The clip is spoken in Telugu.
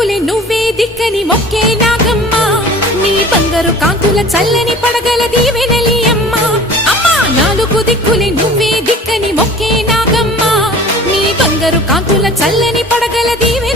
దిక్కులే నువ్వే దిక్కని మొక్కే నాగమ్మ నీ బంగారు కాంతుల చల్లని పడగల దీవెనలి అమ్మ అమ్మా నాలుగు దిక్కులే నువ్వే దిక్కని మొక్కే నాగమ్మ నీ బంగారు కాంతుల చల్లని పడగల దీవె